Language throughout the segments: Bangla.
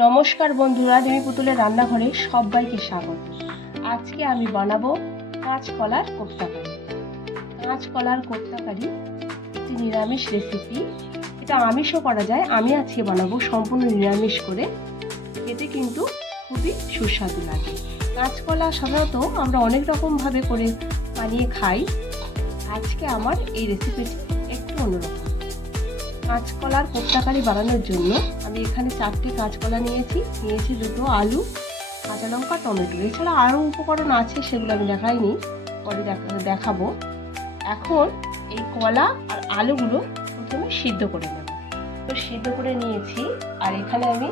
নমস্কার বন্ধুরা, দেবী পুতুলের রান্নাঘরে সবাইকে স্বাগত। আজকে আমি বানাবো কাঁচকলার কোপ্তাকারি। কাঁচকলার কোপ্তাকারি একটি নিরামিষ রেসিপি। এটা আমিষও করা যায়, আমি আজকে বানাবো সম্পূর্ণ নিরামিষ করে। খেতে কিন্তু খুবই সুস্বাদু লাগে। কাঁচকলা সাধারণত আমরা অনেক রকমভাবে করে বানিয়ে খাই। আজকে আমার এই রেসিপিটি একটু অন্যরকম। কাঁচকলার কোপ্তাকারি বানানোর জন্য আমি এখানে 4টে কাঁচকলা নিয়েছি 2 আলু, কাঁচা লঙ্কা, টমেটো। এছাড়া আরও উপকরণ আছে, সেগুলো আমি দেখাইনি, পরে দেখাবো। এখন এই কলা আর আলুগুলো প্রথমে সিদ্ধ করে নেব। তো সিদ্ধ করে নিয়েছি, আর এখানে আমি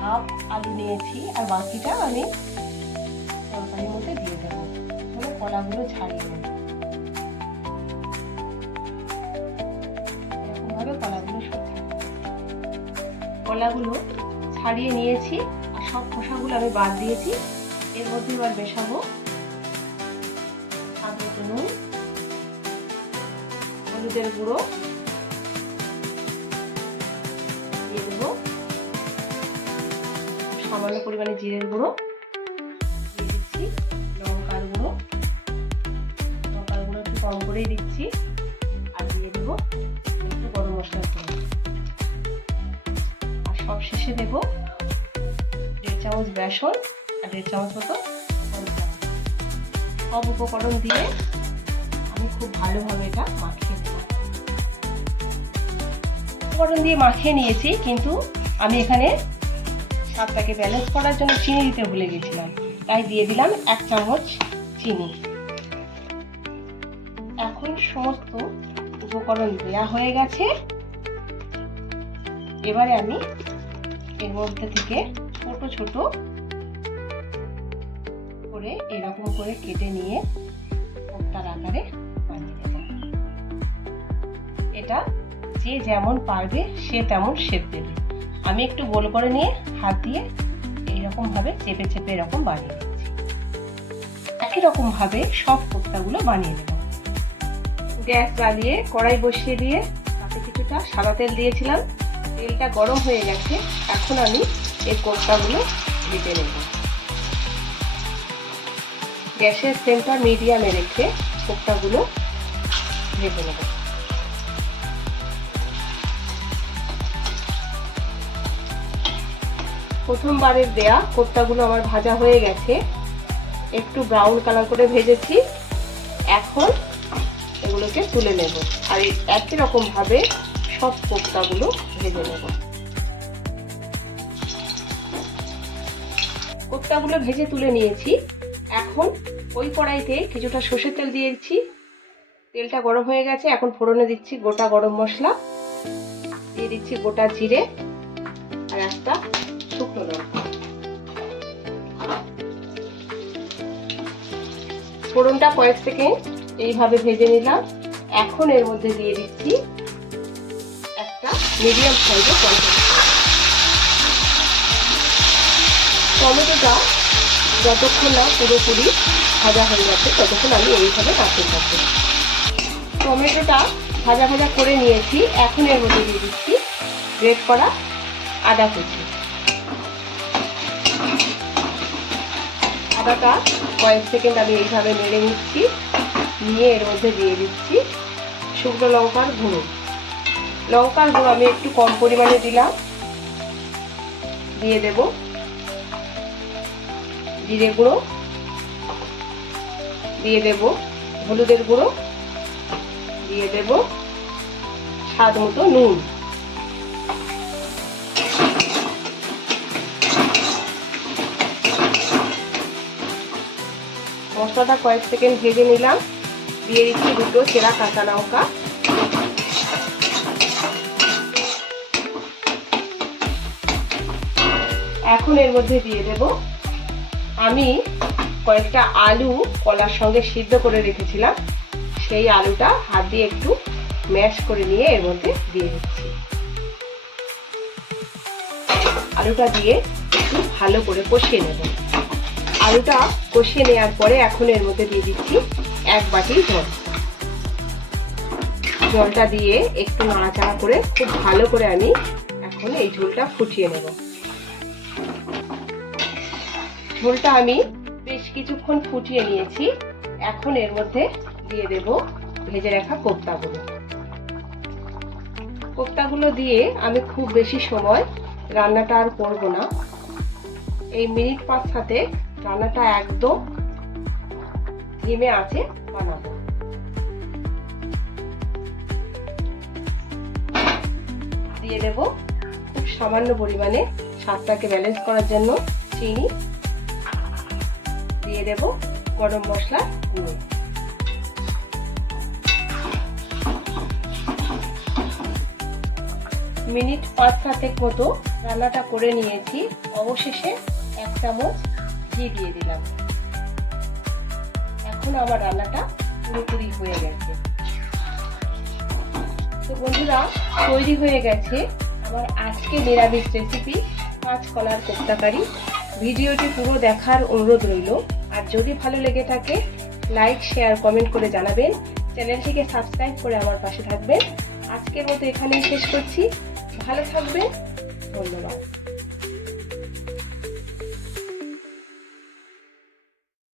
হাফ আলু নিয়েছি, আর বাকিটা আমি তরকারির মধ্যে দিয়ে দেবো। প্রথমে কলাগুলো ছাড়িয়ে নেব। কলাগুলো ছাড়িয়ে নিয়েছি, আর সব খোসাগুলো আমি বাদ দিয়েছি। এর মধ্যে এবার মেশাবো স্বাদ মতো নুন, হলুদের গুঁড়ো দিয়ে দেবো, সামান্য পরিমাণে জিরের গুঁড়ো দিয়ে দিচ্ছি, লঙ্কার গুঁড়ো একটু কম করেই দিচ্ছি, আর দিয়ে দেবো একটু গরম মশলার গুঁড়ো। সব শেষে দেবো 1.5 চামচ বেসন আর 1.5 চামচ মতো সব উপকরণ দিয়ে আমি খুব ভালোভাবে এটা মাখিয়ে দেবো। উপকরণ দিয়ে মাখিয়ে নিয়েছি, কিন্তু আমি এখানে স্বাদটাকে ব্যালেন্স করার জন্য চিনি দিতে ভুলে গেছিলাম, তাই দিয়ে দিলাম 1 চামচ চিনি। এখন সমস্ত উপকরণ দেওয়া হয়ে গেছে। এবারে আমি এর মধ্যে থেকে ছোট ছোট করে এরকম করে কেটে নিয়ে কোপ্তার আকারে বানিয়ে দেব। এটা যে যেমন পারবে সে তেমন শেপ দেবে। আমি একটু গোল করে নিয়ে হাত দিয়ে এইরকম ভাবে চেপে চেপে এরকম বানিয়ে দিচ্ছি। একই রকম ভাবে সব কোপ্তাগুলো বানিয়ে নেব। গ্যাস জ্বালিয়ে কড়াই বসিয়ে দিয়ে তাতে কিছুটা সাদা তেল দিয়েছিলাম। তেলটা গরম হয়ে গেছে, এখন আমি এই কোপ্তাগুলো ভেজে নেব। গ্যাসের ফ্লেমটা মিডিয়ামে রেখে কোপ্তাগুলো ভেজে নেব। প্রথমবারের দেয়া কোপ্তাগুলো আমার ভাজা হয়ে গেছে, একটু ব্রাউন কালার করে ভেজেছি। এখন এগুলোকে তুলে নেব, আর একই রকম ভাবে সব কোপ্তাগুলো ভেজে নেব। কোপ্তাগুলো ভেজে তুলে নিয়েছি। এখন ওই কড়াইতে কিছুটা সর্ষের তেল দিয়েছি। তেলটা গরম হয়ে গেছে, এখন ফোড়নে দিচ্ছি গোটা গরম মশলা, দিয়ে দিচ্ছি গোটা জিরে আর একটা শুকনো লঙ্কা। ফোড়নটা কয়েক সেকেন্ড এইভাবে ভেজে নিলাম। এখন এর মধ্যে দিয়ে দিচ্ছি একটা মিডিয়াম সাইজের টমেটোটা যতক্ষণ না পুরোপুরি ভাজা হয়ে যাচ্ছে ততক্ষণ আমি এইভাবে রাখতে থাকবো। টমেটোটা ভাজা ভাজা করে নিয়েছি। এখন এর মধ্যে দিয়ে দিচ্ছি গ্রেট করা আদা কুচি। আদাটা কয়েক সেকেন্ড আমি এইভাবে নেড়ে নিচ্ছি, নিয়ে এর মধ্যে দিয়ে দিচ্ছি শুকনো লঙ্কার গুঁড়ো। লঙ্কার গুঁড়ো আমি একটু কম পরিমাণে দিলাম। দিয়ে দেব জিরে গুঁড়ো, দিয়ে দেব হলুদের গুঁড়ো, দিয়ে দেব স্বাদ মতো নুন। মশলাটা কয়েক সেকেন্ড ভেজে নিলাম। দিয়ে দিচ্ছি 2 চেরা কাঁচা লঙ্কা। এখন এর মধ্যে দিয়ে দেব আমি কয়েকটা আলু কলার সঙ্গে সিদ্ধ করে রেখেছিলাম, সেই আলুটা হাত দিয়ে একটু ম্যাশ করে নিয়ে এর মধ্যে দিয়ে দিচ্ছি। আলুটা দিয়ে একটু ভালো করে কষিয়ে নেব। আলুটা কষিয়ে নেওয়ার পরে এখন এর মধ্যে দিয়ে দিচ্ছি 1 বাটি জল। জলটা দিয়ে একটু নাড়াচাড়া করে খুব ভালো করে আমি এখন এই ঝোলটা ফুটিয়ে নেব। ঝোলটা আমি বেশ কিছুক্ষণ ফুটিয়ে নিয়েছি। এখন এর মধ্যে দিয়ে দেব ভেজে রাখা কোপ্তাগুলো দিয়ে আমি খুব বেশি সময় রান্নাটা আর করব না। এই মিনিট 5 রান্নাটা একদম ধিমে আঁচে বানাবো। দিয়ে দেব খুব সামান্য পরিমাণে স্বাদটাকে ব্যালেন্স করার জন্য চিনি, দিয়ে দেব গরম মশলা গুঁড়ো। মিনিট 5-7 মতো রান্নাটা করে নিয়েছি। অবশেষে 1 চামচ ঘি দিয়ে দিলাম। এখন আমার রান্নাটা পুরোপুরি হয়ে গেছে। তো বন্ধুরা, তৈরি হয়ে গেছে আমার আজকে নিরামিষ রেসিপি কাঁচকলার কোপ্তা কারি। ভিডিওটি পুরো দেখার অনুরোধ রইল। আর যদি ভালো লেগে থাকে লাইক, শেয়ার, কমেন্ট করে জানাবেন। চ্যানেলটিকে সাবস্ক্রাইব করে আমার পাশে থাকবেন। আজকের মতো এখানেই শেষ করছি। ভালো থাকবেন। ধন্যবাদ।